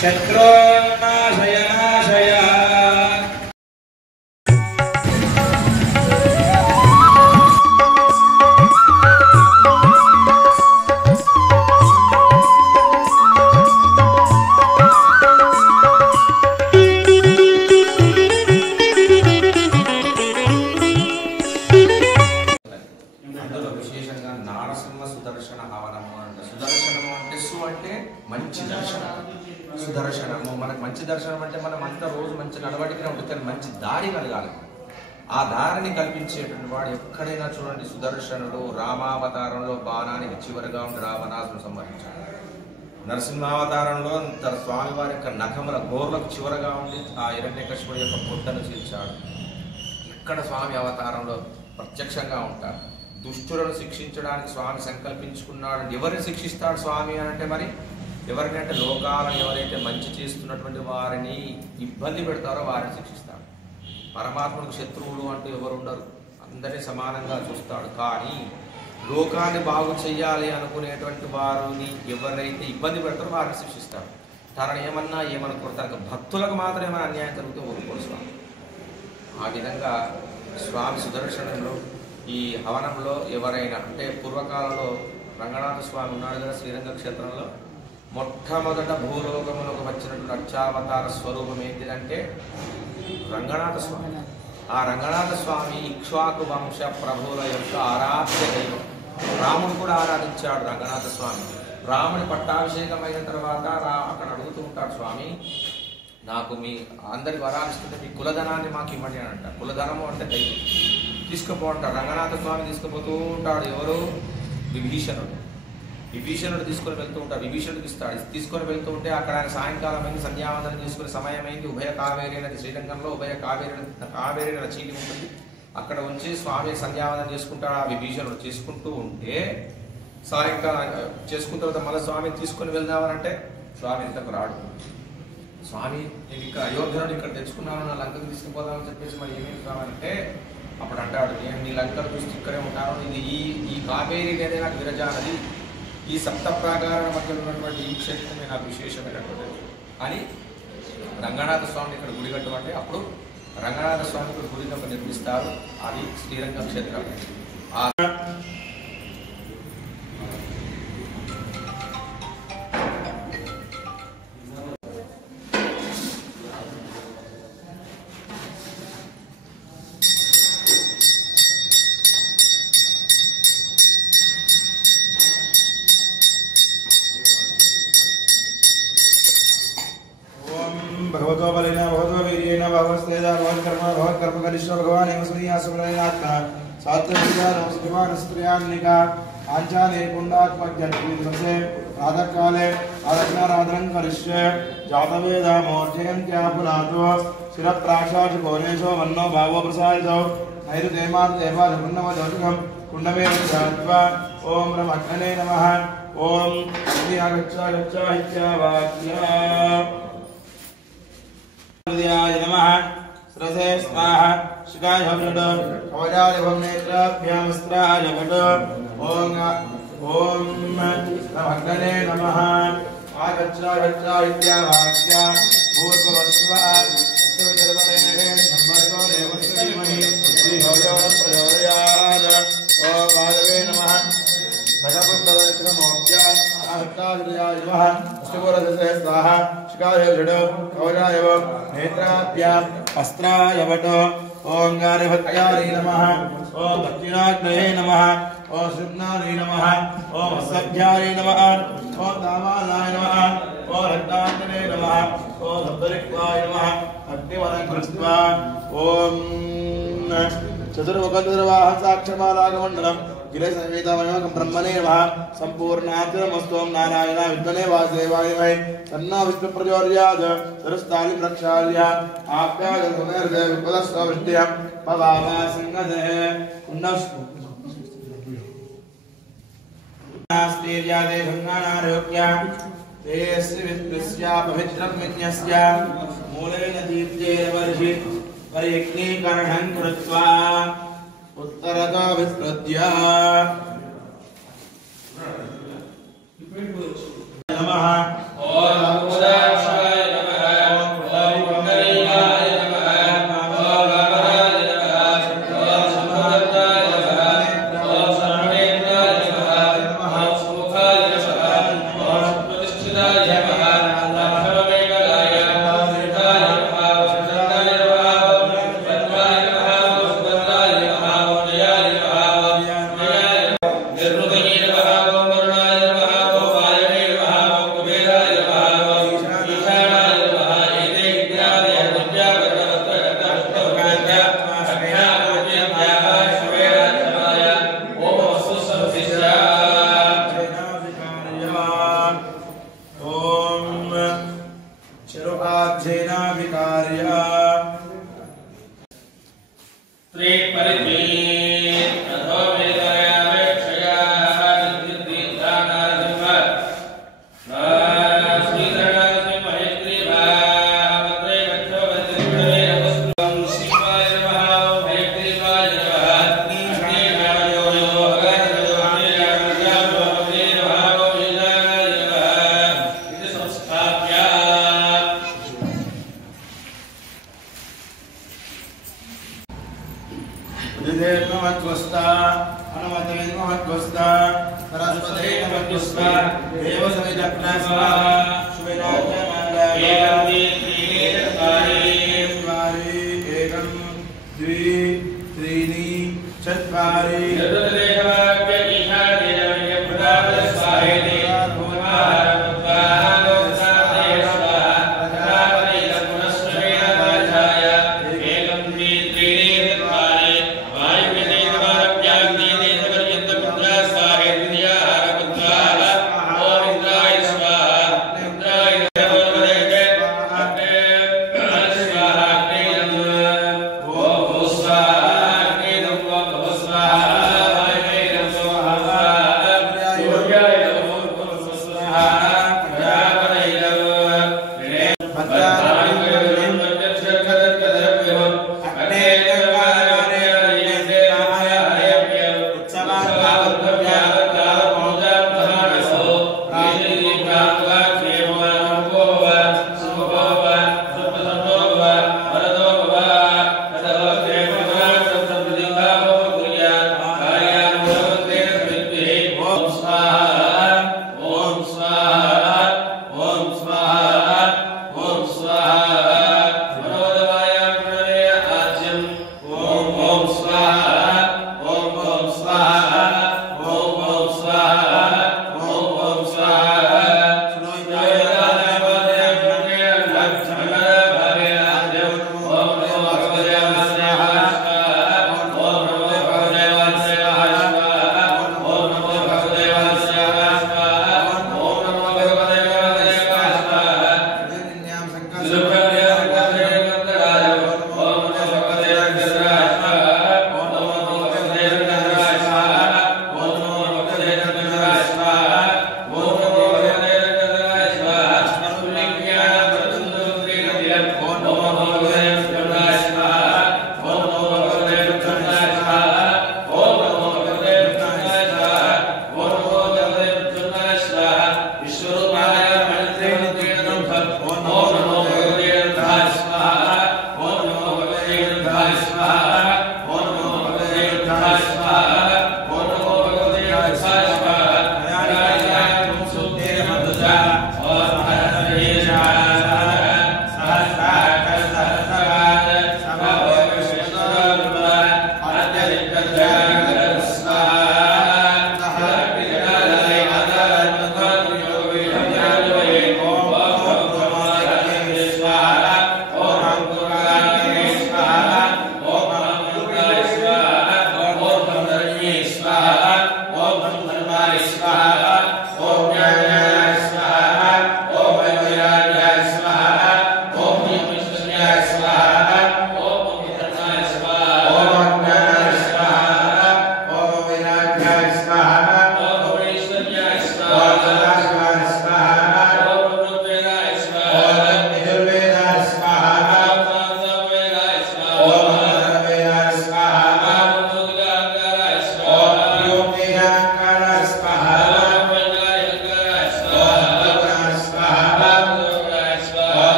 శత్రునాశయ నాశయ సుదర్శన హవనము అంటే సుదర్శనము అంటే అంటే మంచి దర్శనం. సుదర్శనము మనకు మంచి దర్శనం అంటే మనం అంతా రోజు మంచి నడవడికనే ఉంటుంది, మంచి దారి కలగాలి. ఆ దారిని కల్పించేటువంటి వాడు ఎక్కడైనా చూడండి. సుదర్శనుడు రామావతారంలో బాణానికి చివరిగా ఉండి రావణాసును సంహరించాడు. నరసింహావతారంలో స్వామివారి యొక్క నఖముల గోర్లకు చివరగా ఉండి ఆ హిరణ్యకశిపుడి యొక్క పొట్టను చీల్చాడు. ఇక్కడ స్వామి అవతారంలో ప్రత్యక్షంగా ఉంటారు. దుష్టులను శిక్షించడానికి స్వామి సంకల్పించుకున్నాడు. ఎవరిని శిక్షిస్తాడు స్వామి అంటే మరి ఎవరికంటే లోకాలను ఎవరైతే మంచి చేస్తున్నటువంటి వారిని ఇబ్బంది పెడతారో వారిని శిక్షిస్తాడు. పరమాత్మకు శత్రువులు అంటూ ఎవరు ఉండరు, అందరినీ సమానంగా చూస్తాడు. కానీ లోకాన్ని బాగు చెయ్యాలి అనుకునేటువంటి వారిని ఎవరైతే ఇబ్బంది పెడతారో వారిని శిక్షిస్తాడు. తనని ఏమనుకోరు, తనకు భక్తులకు మాత్రం ఏమైనా అన్యాయం జరిగితే ఊరుకోరు స్వామి. ఆ విధంగా స్వామి సుదర్శనంలో ఈ హవనంలో ఎవరైనా అంటే పూర్వకాలంలో రంగనాథ స్వామి ఉన్నాడు కదా శ్రీరంగ క్షేత్రంలో. మొట్టమొదట భూలోకములకు వచ్చినటువంటి అర్చావతార స్వరూపం ఏంటిదంటే రంగనాథ స్వామి. ఆ రంగనాథ స్వామి ఇక్ష్వాకు వంశ ప్రభువుల యొక్క ఆరాధ్య దైవం. రాముడు కూడా ఆరాధించాడు రంగనాథ స్వామి. రాముడి పట్టాభిషేకం అయిన తర్వాత అక్కడ అడుగుతూ ఉంటాడు స్వామి, నాకు మీ అందరికి వరాలిస్తుంటే మీ కులధనాన్ని మాకు ఇవ్వండి అని అంటారు. కులధనము అంటే దైవం. తీసుకుపోంటాడు రంగనాథ స్వామి, తీసుకుపోతూ ఉంటాడు. ఎవరు? విభీషణుడు. విభీషణుడు తీసుకొని వెళ్తూ ఉంటాడు. విభీషణుడికి ఇస్తాడు. తీసుకొని వెళ్తూ ఉంటే అక్కడ ఆయన సాయంకాలం అయింది, సంధ్యావందనం చేసుకునే సమయం అయింది. ఉభయ కావేరి నది శ్రీరంగంలో ఉభయ కావేరి చీలి ఉంటుంది. అక్కడ ఉంచి స్వామి సంధ్యావందనం చేసుకుంటాడు. ఆ విభీషణుడు చేసుకుంటూ ఉంటే సాయంకాలం చేసుకున్న తర్వాత మళ్ళీ స్వామిని తీసుకొని వెళ్దామనంటే స్వామి ఇంతకు రాడు. స్వామి నేను ఇక్కడ అయోధ్యను ఇక్కడ తెచ్చుకున్నాను, నా లంకకు తీసుకుపోదామని చెప్పేసి మరి ఏమేమి కావాలంటే అప్పుడు అంటాడు, నేను నీ లంకను చూసి ఇక్కడే ఉంటాను. ఇది ఈ కావేరి నది నాకు విరజానది, ఈ సప్త ప్రాకారాల మధ్యలో ఉన్నటువంటి ఈ క్షేత్రమే నాకు విశేషమైనటువంటి అని రంగనాథ స్వామిని ఇక్కడ గుడి కట్టమంటే అప్పుడు రంగనాథ స్వామి ఇక్కడ గుడి నిర్మిస్తారు. అది శ్రీరంగ క్షేత్రం. भगवतो बलेन भगवतो वीर्येण भगवस्तेजा भगवत्कर्मकरिष्ठ भगवान् एव स्मृयासुरनात्मा सात्विका नमस्कृतान् स्त्रियान्निका आञ्चाने कुण्डात्मज्ञानसे प्रातःकाले आरत्नाराधनं करिष्ये जातवेदामोर्जयन्त्या पुनातो शिरप्राक्षाचकोनेशो वन्नो भावो प्रसादितो नैरुदेमादेवादपुण्णवदोषुखं कुण्डमेव ध्यात्वा ॐ ब्रह्मणे नमः ॐ इत्यावाक्या नमः श्रसे स्वाहा शिखाय भवतो कवचाय भवनेत्राभ्यामस्त्राय भवतो ॐ भक्तने नमः आगच्छा इत्यावाक्या भूर्भुवस्सुः सत्सवितर्वरेणे धर्मर्गो देवस्य धीमहि श्रीभोजो प्रचोदयात् ॐ माधवे नमः भगवद्गीता भक्ताय नमः अष्टगोरसे स्वाहा शिखाय भवतो कवचाय नेत्राभ्याम् अस्त्राय भवतो ॐ गार्भत्याय नमः ॐ दक्षिणाग्नये नमः ॐ शुभ्नाय नमः ॐ सभ्याय नमः ॐ दामानाय नमः ॐ रत्नाग्नये नमः ॐ सप्तरिक्वाय नमः अग्निवरं कृत्वा ॐ चतुर्मुखचतुर्वाह साक्षमालागमण्डलम् गिरिसंवेदमयं ब्रह्मणे नमः सम्पूर्णार्थमस्तु नारायण विद्मने वासुदेवाय नमः तन्नो विष्णुप्रचोदयात् सरस्तालिं रक्षाल्य आप्याय सुमेर्दे विपदस्वृष्ट्या पवामा सिंहदे कुण्डस् नास्तीर्यादे गङ्गानारोग्य तेस्य विद्मस्या पवित्रं विज्ञस्य मूलेन दीप्तेन वर्षि परियज्ञीकरणं कृत्वा उत्तरतो विस्मृत्य नमः ॐ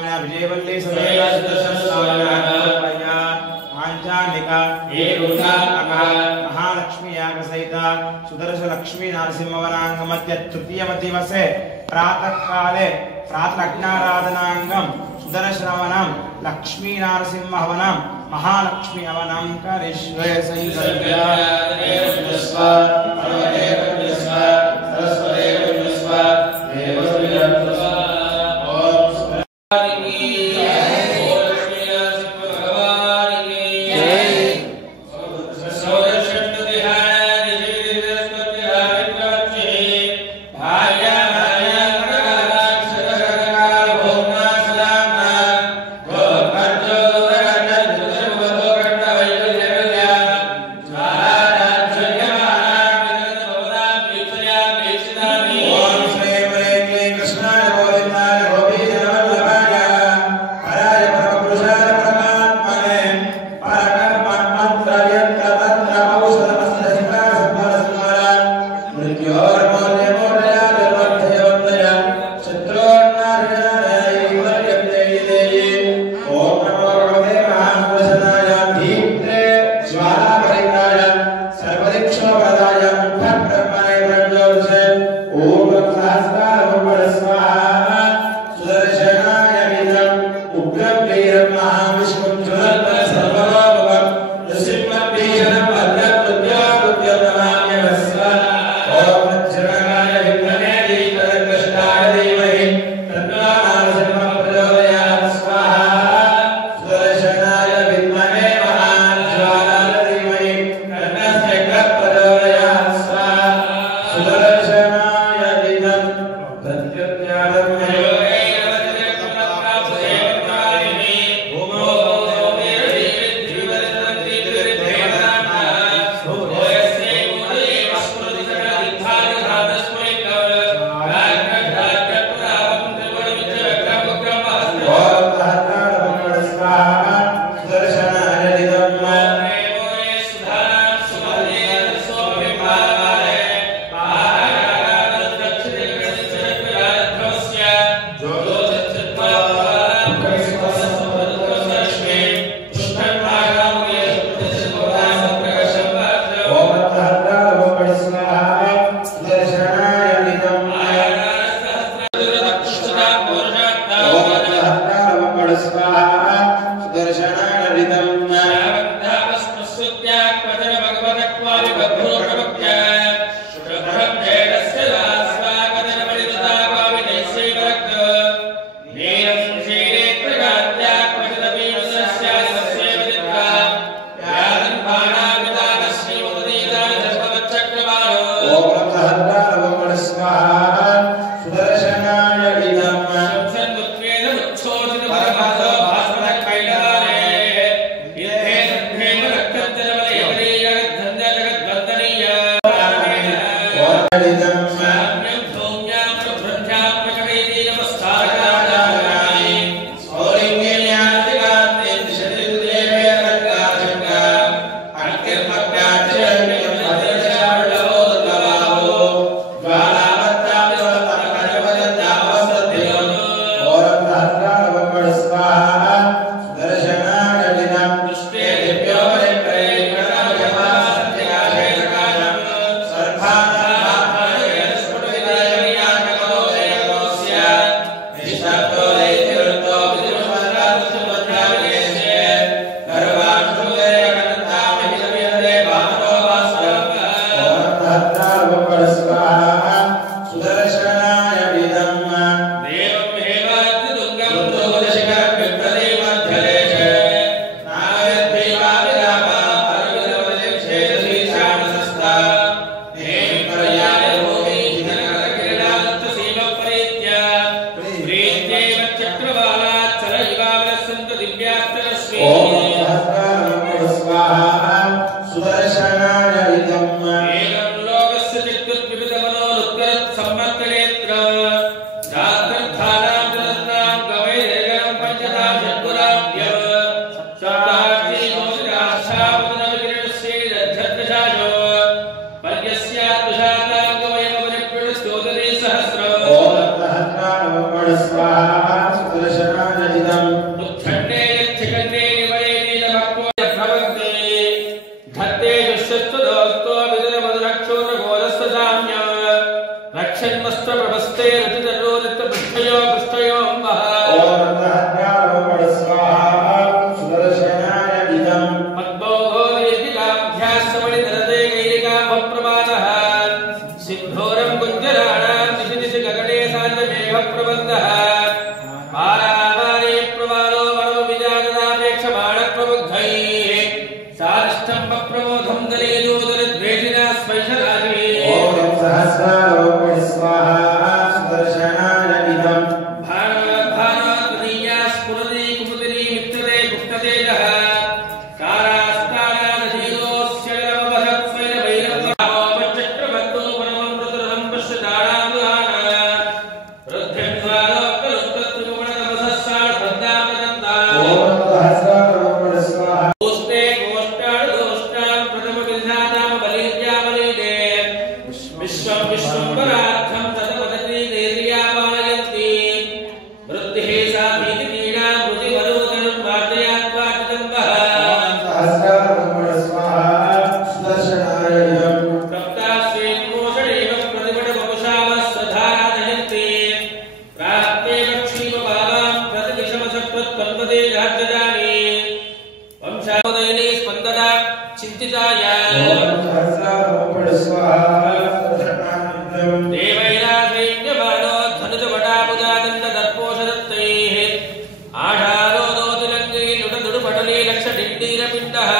स्वामिना विजयवल्ली समेत सुदर्शन स्वामिना पांचानिका महालक्ष्मी याग सहित सुदर्शन लक्ष्मी नरसिंहवनांगमध्य तृतीयवति दिवसे प्रातः काले प्रातलग्नाराधनांगम सुदर्शनवनं लक्ष्मी नरसिंहवनं महालक्ष्मी हवनं करिष्ये संकल्प्य स्पन्दते राजधानी वंशावदयने स्पन्दना चिन्तिताय देवैना सैन्यमानो धनुजवटाबुजादण्डदर्पोषदत्तैः आषाढो दोतिलङ्गै लुडदुडुपटले लक्षडिण्डीरपिण्डः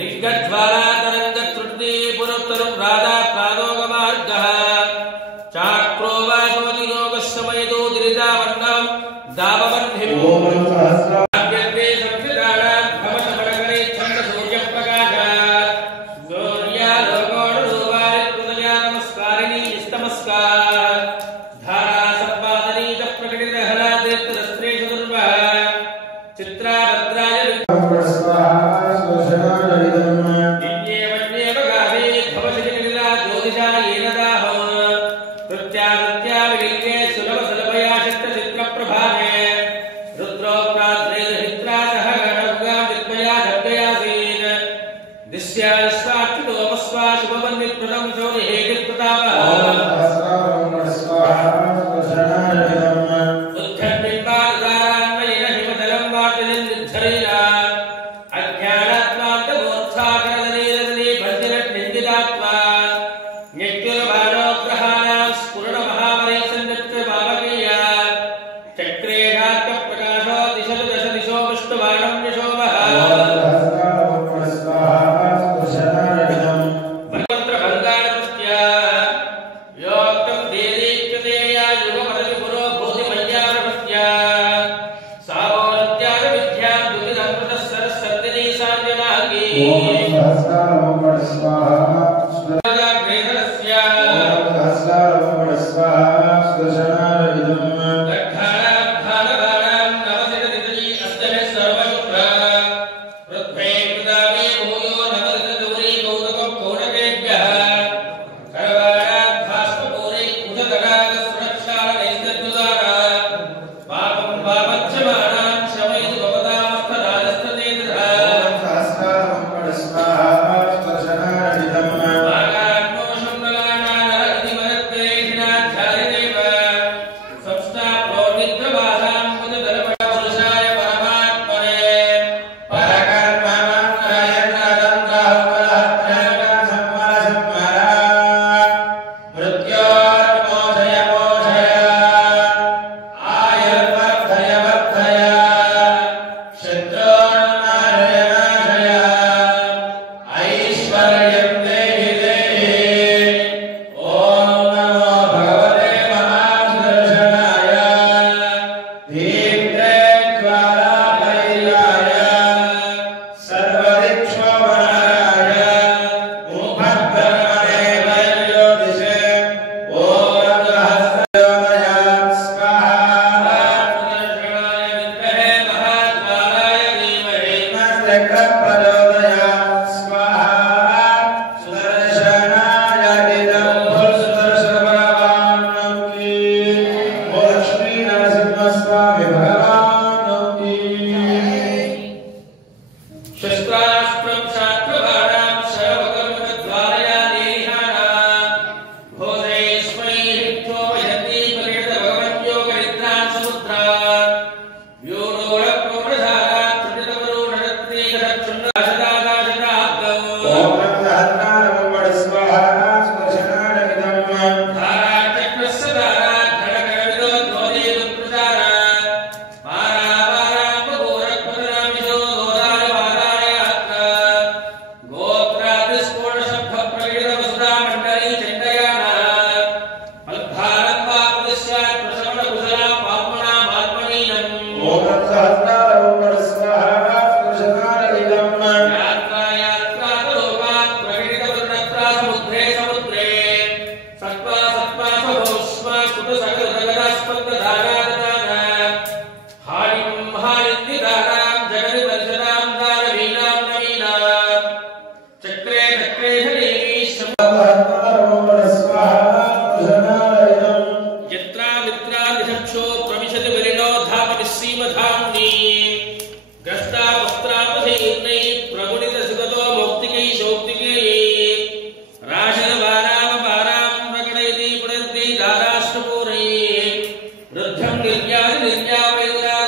ऋग्गज्वालातरङ्गत्रुटी पुनरुत्तरं राधा प्रादोगमार्गः चाक्रो वासोतियोगः समयतो दिरिदावर्णं दामवह्निम् आद्यन्ते संस्कृतानां भवशमनगणे छन्दसूर्यप्रकाशात् सूर्यालोकोणरूपारिकृतया नमस्कारिणी निस्तमस्कार धारा सम्पादनी च प्रकटितहलादेत्तरस्त्रेषु दुर्वः चित्राभद्राय वृद्धं निर्याति निर्यापयिता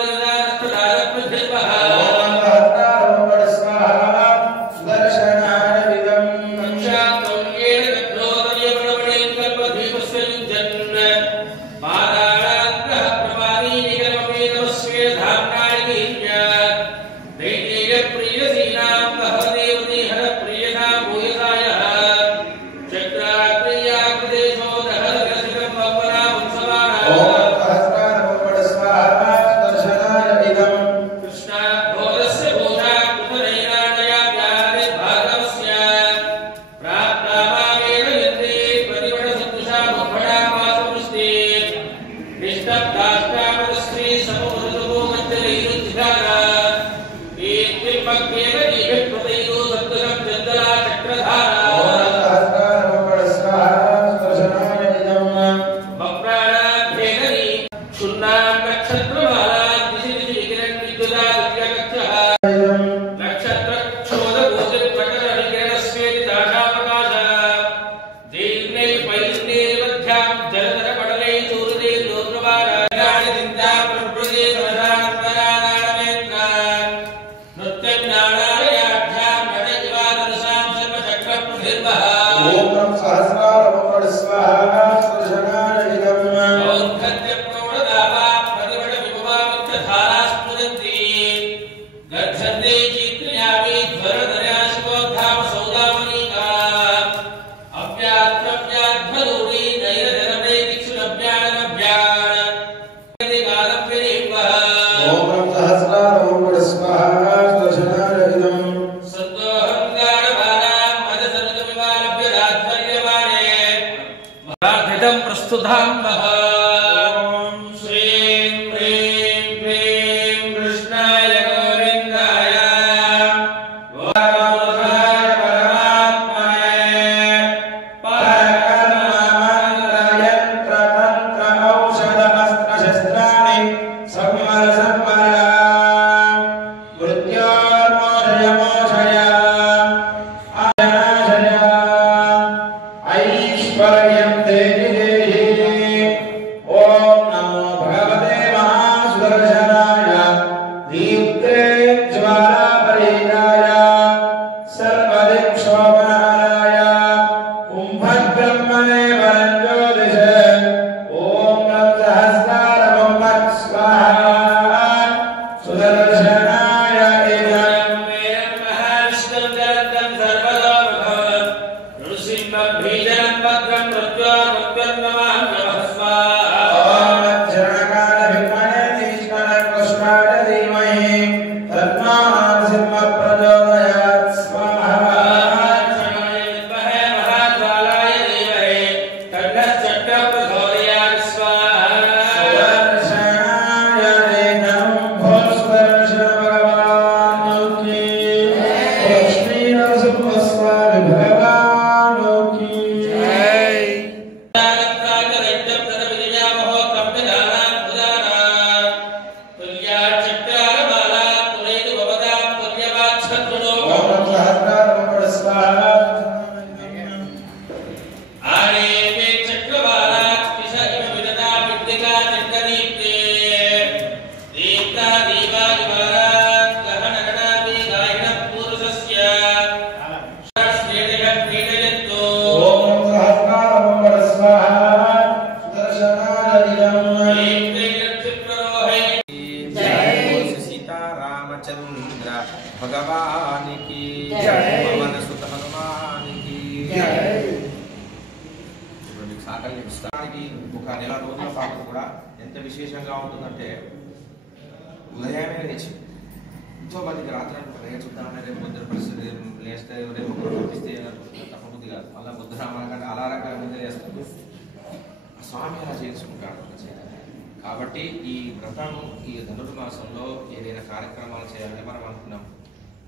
కాబట్టి ఈ వ్రతం ఈ ధనుర్మాసంలో ఏదైనా కార్యక్రమాలు చేయాలని మనం అనుకున్నాం.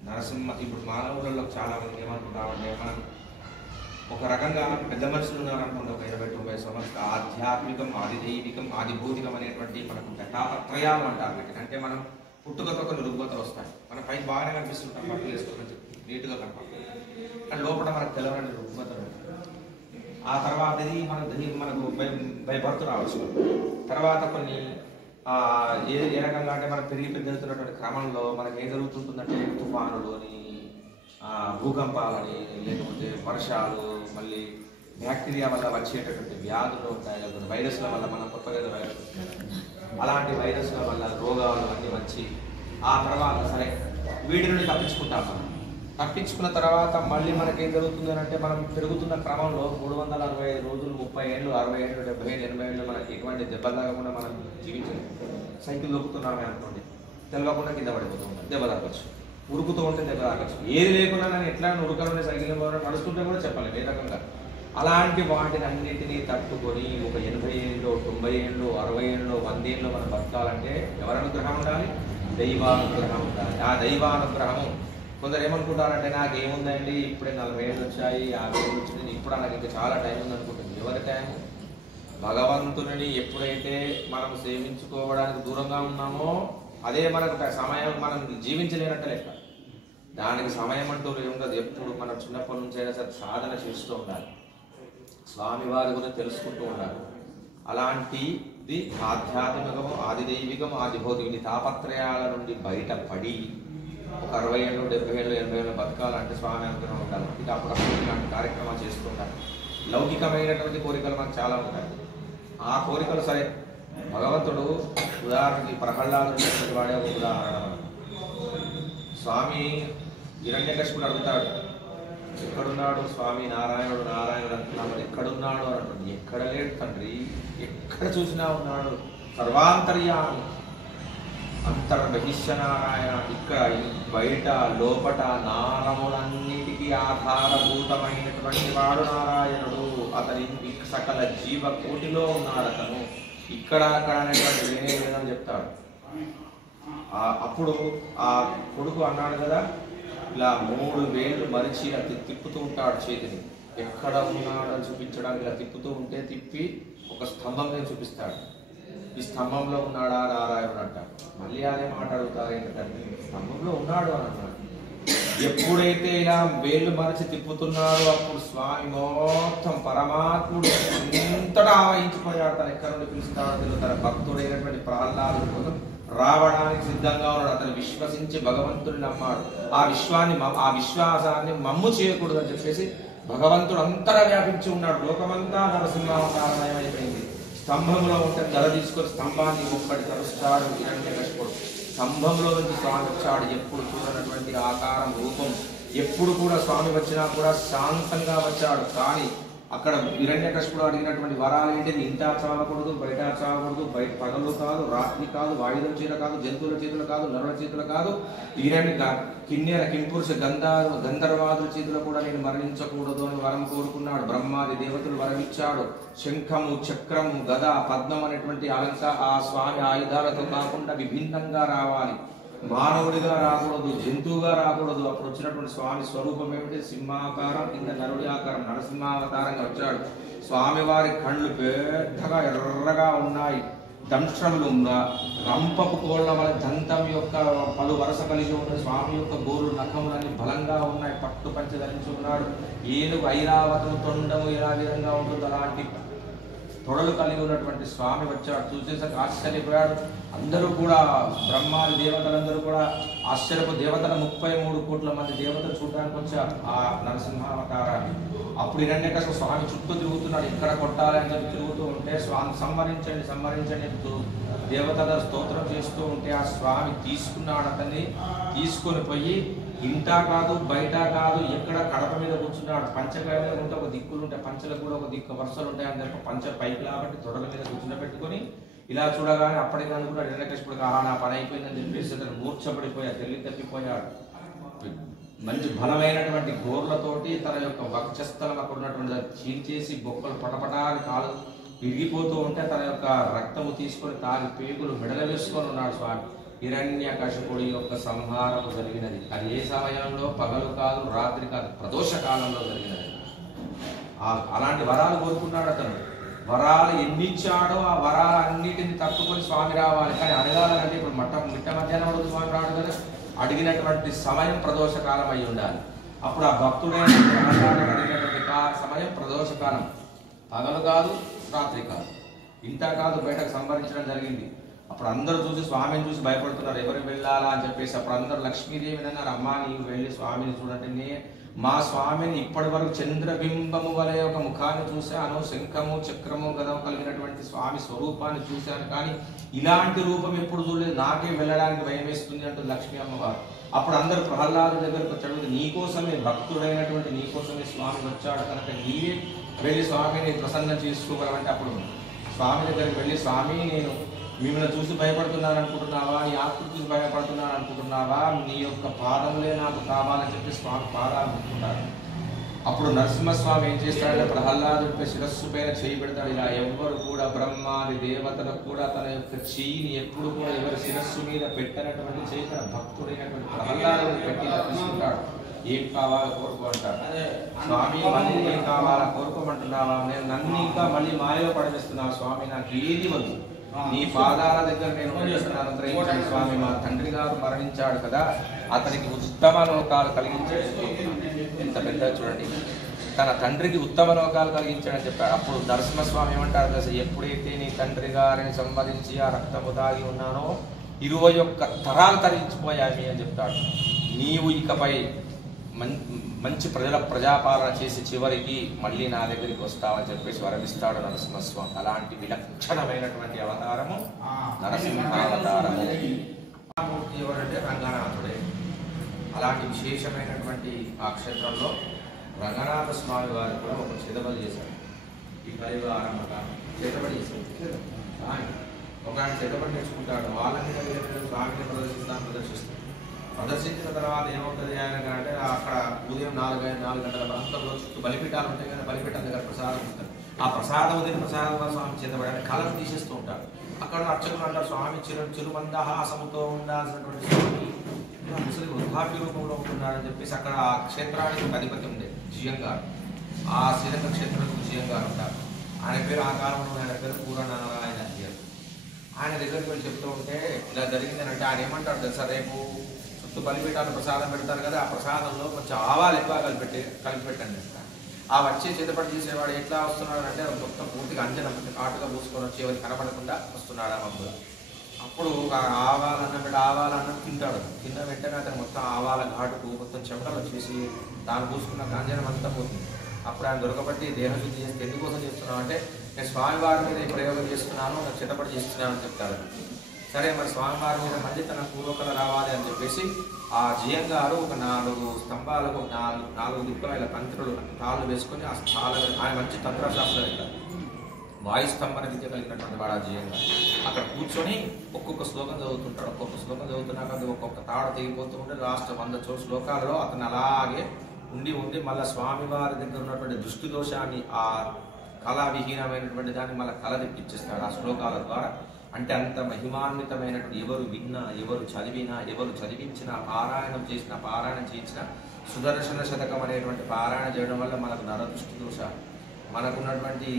నరసింహ ఇప్పుడు మానవులలో చాలా మంది ఏమనుకుంటామంటే మనం ఒక రకంగా పెద్ద మనుషులు ఉన్నారనుకోండి, ఒక 20-90 సంవత్సరాలు ఆధ్యాత్మికం, ఆదిదైవికం, ఆదిభౌతికం అనేటువంటి మనకు ఘటాత్రయాలు అంటారు. వీటికి అంటే మనం పుట్టుకతో కొన్ని రుగ్మతలు వస్తాయి. మన పైకి బాగానే కనిపిస్తుంటాం, బట్టలు వేసుకోవాలని చెప్పి నీట్గా కనపడుతుంది, కానీ లోపల మనకు తెలవని రుగ్మతలు. ఆ తర్వాత ఇది మనకు భయపడుతూ రావచ్చు. తర్వాత కొన్ని ఏ రకంగా అంటే మనం పెరుగుతున్నటువంటి క్రమంలో మనకు ఏం జరుగుతుంటుందంటే తుఫానులు అని, భూకంపాలని, లేకపోతే వర్షాలు, మళ్ళీ బ్యాక్టీరియా వల్ల వచ్చేటటువంటి వ్యాధులు ఉంటాయి, లేకపోతే వైరస్ల వల్ల మనం కొత్తగా వైరస్ అలాంటి వైరస్ల వల్ల రోగాలు అన్నీ వచ్చి ఆ తర్వాత సరే వీటి నుండి తప్పించుకుంటాం. మనం తప్పించుకున్న తర్వాత మళ్ళీ మనకేం జరుగుతుంది అంటే మనం పెరుగుతున్న క్రమంలో 365 రోజులు, 30 ఏళ్ళు, 60 ఏళ్ళు, 70 ఏళ్ళు, 80 ఏళ్ళు మనకి ఎటువంటి దెబ్బలు తాగకుండా మనం జీవించాలి. సైకిల్ దొక్కుతున్నామే అనుకోండి, తెలవకుండా కింద పడిపోతుంటాం, దెబ్బ తాగచ్చు. ఉరుకుతూ ఉంటే దెబ్బ తాగచ్చు. ఏది లేకుండా నేను ఎట్లా ఉరకాలంటే సైకిల్ నడుస్తుంటే కూడా చెప్పలేము ఏ రకంగా. అలాంటి వాటిని అన్నింటినీ తట్టుకొని ఒక 80 ఏళ్ళు, 90 ఏళ్ళు, 60 ఏళ్ళు, 100 ఏళ్ళు మనం బతకాలంటే ఎవరి అనుగ్రహం ఉండాలి? దైవానుగ్రహం ఉండాలి. ఆ దైవానుగ్రహము కొందరు ఏమనుకుంటారంటే నాకేముందండి, ఇప్పుడే 40 ఏళ్ళు వచ్చాయి, 50 ఏళ్ళు వచ్చింది, ఇప్పుడు నాకు ఇంకా చాలా టైం ఉంది అనుకుంటుంది. ఎవరి టైము? భగవంతుని ఎప్పుడైతే మనం సేవించుకోవడానికి దూరంగా ఉన్నామో అదే మనకు సమయం, మనం జీవించలేనట్టు లెక్క. దానికి సమయం అంటూ ఉండదు. ఎప్పుడు మనం చిన్నప్పటి నుంచి అయినా సరే సాధన చేస్తూ ఉండాలి, స్వామివారి గురించి తెలుసుకుంటూ ఉండాలి. అలాంటిది ఆధ్యాత్మికము, ఆదిదైవికము, ఆదిభౌతికం, ఈ తాపత్రయాల నుండి బయటపడి ఒక 60 ఏళ్ళు 70 ఏళ్ళు 80 ఏళ్ళు బతకాలంటే స్వామి అనుగ్రహం ఉండాలి. ఇక అప్పుడప్పుడు ఇలాంటి కార్యక్రమాలు చేస్తుంటారు. లౌకికమైనటువంటి కోరికలు మనకు చాలా ఉంటాయి. ఆ కోరికలు సరే భగవంతుడు ఉదాహరణకి ప్రహ్లాదుడు వాడే ఒక ఉదాహరణ. స్వామి హిరణ్యకశిపుడు అడుగుతాడు, ఎక్కడున్నాడు స్వామి నారాయణుడు నారాయణుడు అంటున్నాడు, ఎక్కడున్నాడు అని అంటుంది. ఎక్కడ లేడు తండ్రి, ఎక్కడ చూసినా ఉన్నాడు, సర్వాంతర్యామి అంతర్బహిష్య నారాయణ. ఇక్కడ బయట లోపట నారములన్నిటికీ ఆధారభూతమైనటువంటి వాడు నారాయణుడు. అతని సకల జీవ కోటిలో ఉన్నాడు అతను. ఇక్కడ అక్కడ అనేటువంటి వేరే లేదని చెప్తాడు. అప్పుడు ఆ కొడుకు అన్నాడు కదా, ఇలా 3 వేళ్ళు మరిచి ఇలా తిప్పుతూ ఉంటాడు చేతిని. ఎక్కడ ఉన్నాడని చూపించడానికి ఇలా తిప్పుతూ ఉంటే తిప్పి ఒక స్తంభం మీద చూపిస్తాడు. ఈ స్తంభంలో ఉన్నాడా నారాయణుడు అంట. మళ్ళీ అదే మాట అడుగుతారు ఏంటంటే, స్తంభంలో ఉన్నాడు అని అన్నాడు. ఎప్పుడైతే ఇలా వేళ్ళు మరచి తిప్పుతున్నాడో అప్పుడు స్వామి మొత్తం పరమాత్ముడు అంతటా ఆవహించిపోయాడు. తను ఎక్కడ నుండి పిలుస్తాడో తన భక్తుడైనటువంటి ప్రహ్లాదుడి కోసం రావడానికి సిద్ధంగా ఉన్నాడు. అతను విశ్వసించి భగవంతుడిని నమ్మాడు. ఆ విశ్వాసాన్ని మమ్ము చేయకూడదు అని చెప్పేసి భగవంతుడు అంతటా వ్యాపించి ఉన్నాడు. లోకమంతా నరసింహావతారమయమైపోయింది. స్తంభంలో ఉంటే గల తీసుకొని స్తంభాన్ని ఒక్కటి తరుస్తాడు హిరణ్యకశిపుడు. స్తంభంలో నుంచి స్వామి వచ్చాడు. ఎప్పుడు చూడనటువంటి ఆకారం రూపం. ఎప్పుడు కూడా స్వామి వచ్చినా కూడా శాంతంగా వచ్చాడు. కానీ అక్కడ హిరణ్యకశిపుడు అడిగినటువంటి వరాలు ఏంటిది? ఇంట చావకూడదు, బయట చావకూడదు, బయట పగలు కాదు, రాత్రి కాదు, వాయుధం చేత కాదు, జంతువుల చేతులు కాదు, నరుల చేతులు కాదు, కిన్నెర కింపురుష గంధర్వాదుల చేతులు కూడా నేను మరణించకూడదు అని వరం కోరుకున్నాడు. బ్రహ్మాది దేవతలు వరమిచ్చాడు. శంఖము, చక్రము, గద, పద్మం అనేటువంటి ఆ స్వామి ఆయుధాలతో కాకుండా విభిన్నంగా రావాలి. మానవుడిగా రాకూడదు, జంతువుగా రాకూడదు. అప్పుడు వచ్చినటువంటి స్వామి స్వరూపం ఏమిటి? సింహాకారం కింద నరుడి ఆకారం, నరసింహావతారంగా వచ్చాడు. స్వామివారి కళ్ళు పెద్దగా ఎర్రగా ఉన్నాయి. దంష్ట్రములు రంపపు కోళ్ల వల్ల దంతం యొక్క పలు వరుస కలిగి ఉన్న స్వామి యొక్క గోరు నఖములన్నీ బలంగా ఉన్నాయి. పట్టు పంచ ధరించి ఉన్నాడు. ఏనుగు ఐరావతం తొండము ఎలా విధంగా ఉంటుందో అలాంటి తొడలు కలిగి ఉన్నటువంటి స్వామి వచ్చాడు. చూసేసరికి ఆశ్చర్యపోయాడు. అందరూ కూడా బ్రహ్మాది దేవతలందరూ కూడా ఆశ్చర్యపు దేవతల 33 కోట్ల మంది దేవతలు చూడడానికి వచ్చారు ఆ నరసింహావతారాన్ని. అప్పుడు హిరణ్యకశిపుడు స్వామి చుట్టూ తిరుగుతున్నాడు. ఎక్కడ కొట్టాలి అని చెప్పి తిరుగుతూ ఉంటే స్వామి సంహరించండి సంహరించండి దేవతల స్తోత్రం చేస్తూ ఉంటే ఆ స్వామి తీసుకున్నాడు. అతన్ని తీసుకొని పోయి ఇంటా కాదు బయట కాదు ఎక్కడ కడప మీద కూర్చున్నాడు. పంచకాయ మీద ఉంటే ఒక దిక్కులు ఉంటాయి, పంచలకు కూడా ఒక దిక్కు వరుసలు ఉంటాయి. అందరికి పంచ పైకి కాబట్టి తొడల మీద కూర్చుండబెట్టుకొని ఇలా చూడగానే అప్పటికి అనుకున్నాడు హిరణ్యకశిపుడు, నా పని అయిపోయిందని చెప్పేసి అతను మూర్ఛపడిపోయాడు, తెలివి తప్పిపోయాడు. మంచి బలమైనటువంటి గోర్లతోటి తన యొక్క వక్షస్థలం అక్కడ ఉన్నటువంటి చీల్చేసి బొక్కలు పటపటాలు కాలు విరిగిపోతూ ఉంటే తన యొక్క రక్తము తీసుకొని తాగి పేగులు మెడల వేసుకొని ఉన్నాడు స్వామి. హిరణ్యకశిపుడి యొక్క సంహారము జరిగినది. అది ఏ సమయంలో? పగలు కాదు, రాత్రి కాదు, ప్రదోష కాలంలో జరిగినది. అలాంటి వరాలు కోరుకున్నాడు అతను. వరాలు ఎన్నిచ్చాడో ఆ వరాలన్నిటిని తట్టుకొని స్వామి రావాలి. కానీ అడగాలంటే ఇప్పుడు మిట్ట మధ్యాహ్నం అడుగు స్వామి రాడు కదా. అడిగినటువంటి సమయం ప్రదోష కాలం అయి ఉండాలి. అప్పుడు ఆ భక్తుడైన అడిగినటువంటి సమయం ప్రదోష కాలం. పగలు కాదు, రాత్రి కాదు, ఇంత కాదు, బయటకు సంహరించడం జరిగింది. అప్పుడు అందరూ చూసి స్వామిని చూసి భయపడుతున్నారు, ఎవరు వెళ్ళాలా అని చెప్పేసి. అప్పుడు అందరూ లక్ష్మీదేవిని అన్నారు, అమ్మా నీవు వెళ్ళి స్వామిని చూడండి. మా స్వామిని ఇప్పటి వరకు చంద్రబింబము వలె ఒక ముఖాన్ని చూశాను, శంఖము చక్రము గదము కలిగినటువంటి స్వామి స్వరూపాన్ని చూశాను, కానీ ఇలాంటి రూపం ఎప్పుడు చూడలేదు, నాకే వెళ్ళడానికి భయం వేస్తుంది అంటుంది లక్ష్మీ అమ్మవారు. అప్పుడు అందరూ ప్రహ్లాదు దగ్గరకు వచ్చాడు. నీకోసమే భక్తుడైనటువంటి నీకోసమే స్వామి వచ్చాడు కనుక నీవే వెళ్ళి స్వామిని ప్రసన్నం చేసుకోగలమంటే అప్పుడు స్వామి దగ్గరికి వెళ్ళి, స్వామి నేను మిమ్మల్ని చూసి భయపడుతున్నాను అనుకుంటున్నావా, నీ ఆకృతి చూసి భయపడుతున్నాను అనుకుంటున్నావా, నీ యొక్క పాదములే నాకు కావాలని చెప్పి స్వామి పాదాలు ముట్టుకుంటారు. అప్పుడు నరసింహస్వామి ఏం చేస్తాడంటే ప్రహ్లాదుడిపై శిరస్సు పైన చేయి పెడతాడు. ఇలా ఎవ్వరు కూడా బ్రహ్మాది దేవతలకు కూడా తన యొక్క చెయ్యిని ఎప్పుడు కూడా ఎవరి శిరస్సు మీద పెట్టినటువంటి చేయి తన భక్తుడైనటువంటి ప్రహ్లాదుడిని పెట్టి ఇలా తీసుకుంటాడు. ఏం కావాలో కోరుకో అంటాడు. స్వామి మళ్ళీ ఏం కావాలా కోరుకోమంటున్నావా, నేను నన్ను ఇంకా మళ్ళీ మాయలో పడవేస్తున్నావు స్వామి, నాకు ఏది వద్దు, నీ పాదాల దగ్గర నేను అనుగ్రహించాను స్వామి. మా తండ్రి గారు మరణించాడు కదా, అతనికి ఉత్తమ లోకాలు కలిగించాడు. ఎంత పెద్ద చూడండి, తన తండ్రికి ఉత్తమ లోకాలు కలిగించాడని చెప్పాడు. అప్పుడు నరసింహస్వామి ఏమంటారు కదా, ఎప్పుడైతే నీ తండ్రి గారిని సంవరించి ఆ రక్తము దాగి ఉన్నానో 21 తరాలు తరించిపోయామి అని చెప్తాడు. నీవు ఇకపై మంచి ప్రజాపాలన చేసి చివరికి మళ్ళీ నా దగ్గరికి వస్తావని చెప్పేసి వరమిస్తాడు నరసింహస్వామి. అలాంటి విలక్షణమైనటువంటి అవతారము నరసింహావతారము. మూర్తి ఎవరంటే రంగనాథుడే. అలాంటి విశేషమైనటువంటి ఆ క్షేత్రంలో రంగనాథ స్వామి వారు కూడా ఒక చేతబడి చేశారు. ఈ పరివారం ఒక చేతబడి చేశారు. ఒక ఆయన చేతబడి నేర్చుకుంటాడు. వాళ్ళని స్వామిని ప్రదర్శిస్తాడు. ప్రదర్శించిన తర్వాత ఏమవుతుంది ఆయన అంటే అక్కడ ఉదయం 4 గంటల ప్రాంతంలో చుట్టూ బలిపీఠాలు ఉంటాయి కదా, బలిపీఠాల దగ్గర ప్రసాదం ఉంటుంది. ఆ ప్రసాదం ఉదయం ప్రసాదం స్వామి చేతబడి కళను తీసేస్తూ ఉంటారు. అక్కడ అర్చకులు అంటారు స్వామి చిరుమందహాసముతో ఉండాల్సినటువంటి స్వామి ముసలి వృద్ధాప్య రూపంలో ఉంటున్నారని చెప్పేసి అక్కడ ఆ క్షేత్రానికి అధిపతి ఉండే జియంగారు. ఆ శ్రీరంగ క్షేత్రానికి జియంగారు ఉంటారు. ఆయన పేరు ఆ కాలంలో ఆయన పేరు పూర్ణనారాయణ అయ్యారు. ఆయన దగ్గరికి వెళ్ళి చెప్తూ ఉంటే ఇలా జరిగిందని అంటే ఆయన ఏమంటారు తెలుసా, రేపు చుట్టూ బలిపీఠాలు ప్రసాదం పెడతారు కదా, ఆ ప్రసాదంలో కొంచెం ఆవాలు ఎక్కువ కలిపిపెట్టండి. ఆ వచ్చే చేతపడి చేసేవాడు ఎట్లా వస్తున్నాడు అంటే మొత్తం పూర్తిగా అంజనం కాటుగా పూసుకొని వచ్చి ఎవరికి కనపడకుండా వస్తున్నాడు ఆ మబ్బుగా. అప్పుడు ఆవాలన్నం తింటాడు. తిన్న వెంటనే అతను మొత్తం ఆవాల ఘాటుకు మొత్తం చెమటలు వచ్చేసి తాను పూసుకున్న అంజనం అంతా పోతుంది. అప్పుడు ఆయన దొరకబట్టి దేహశుద్ధి చేస్తే ఎందుకోసం చేస్తున్నావు అంటే నేను స్వామివారి మీద ఈ ప్రయోగం చేస్తున్నాను, నాకు చేతపడి చేస్తున్నాను అని చెప్తాడు. సరే మరి స్వామివారి మీద మళ్ళీ తన పూర్వకల రావాలి అని చెప్పేసి ఆ జియంగారు ఒక 4 స్తంభాలకు 4 దిక్కుల ఇలా తంత్రులు తాళ్ళు వేసుకొని ఆ స్థానాలు ఆయన మంచి తంత్రశాస్త్రం వాయుస్తంభన విద్య కలిగినటువంటి వాడు ఆ జియంగారు. అక్కడ కూర్చొని ఒక్కొక్క శ్లోకం చదువుతుంటాడు. ఒక్కొక్క శ్లోకం చదువుతున్నాక అది ఒక్కొక్క తాడ తెగిపోతూ ఉంటే లాస్ట్ 100 శ్లోకాలలో అతను అలాగే ఉండి మళ్ళీ స్వామివారి దగ్గర ఉన్నటువంటి దృష్టి దోషాన్ని ఆ కళావిహీనమైనటువంటి దాన్ని మళ్ళీ కళ తెప్పించేస్తాడు ఆ శ్లోకాల ద్వారా. అంటే అంత మహిమాన్వితమైనటువంటి ఎవరు విన్నా, ఎవరు చదివినా, ఎవరు చదివించిన, పారాయణం చేయించిన సుదర్శన శతకం అనేటువంటి పారాయణ చేయడం వల్ల మనకు నరదృష్టి దోష, మనకున్నటువంటి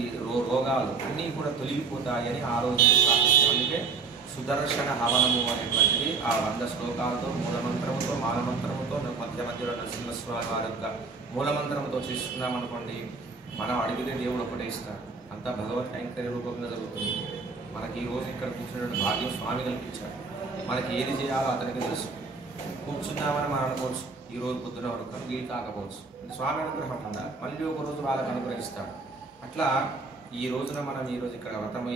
రోగాలు అన్నీ కూడా తొలగిపోతాయని ఆ రోజు ప్రార్థిస్తాం. అందుకే సుదర్శన హవనము అనేటువంటిది ఆ 100 శ్లోకాలతో మూలమంత్రముతో మాలమంత్రముతో మధ్యలో నరసింహస్వామి వారి యొక్క మూలమంత్రముతో చేసుకున్నాం అనుకోండి, మనం అడిగితే దేవుడు ఒకటే ఇస్తాడు. అంతా భగవత్ కైంకర్య రూపంగా జరుగుతుంది. మనకి ఈ రోజు ఇక్కడ కూర్చున్నటువంటి భాగ్యం స్వామి కల్పించాడు. మనకి ఏది చేయాలో అతనికి తెలుసు. కూర్చున్నామని మనం అనుకోవచ్చు ఈ రోజు పొద్దున వరకు, కానీ వీలు కాకపోవచ్చు. స్వామి అనుగ్రహం ఉండాలి, మళ్ళీ ఒక రోజు వాళ్ళకి అనుగ్రహిస్తాడు. అట్లా ఈ రోజున మనం ఈరోజు ఇక్కడ వ్రతమై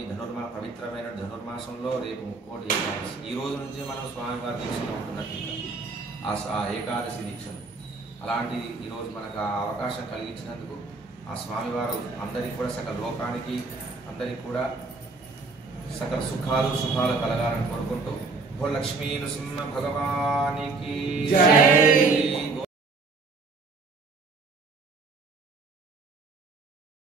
పవిత్రమైన ధనుర్మాసంలో రేపు 3 ఏకాదశి. ఈ రోజు నుంచి మనం స్వామివారి దీక్షలో ఉంటున్నట్టు ఆ ఏకాదశి దీక్షను. అలాంటి ఈరోజు మనకు ఆ అవకాశం కలిగించినందుకు ఆ స్వామివారు అందరికీ కూడా సకల లోకానికి అందరికీ కూడా సకల సుఖాలు శుభాలు కలగాలని కోరుకుంటూ లక్ష్మీ నృసింహ భగవానికి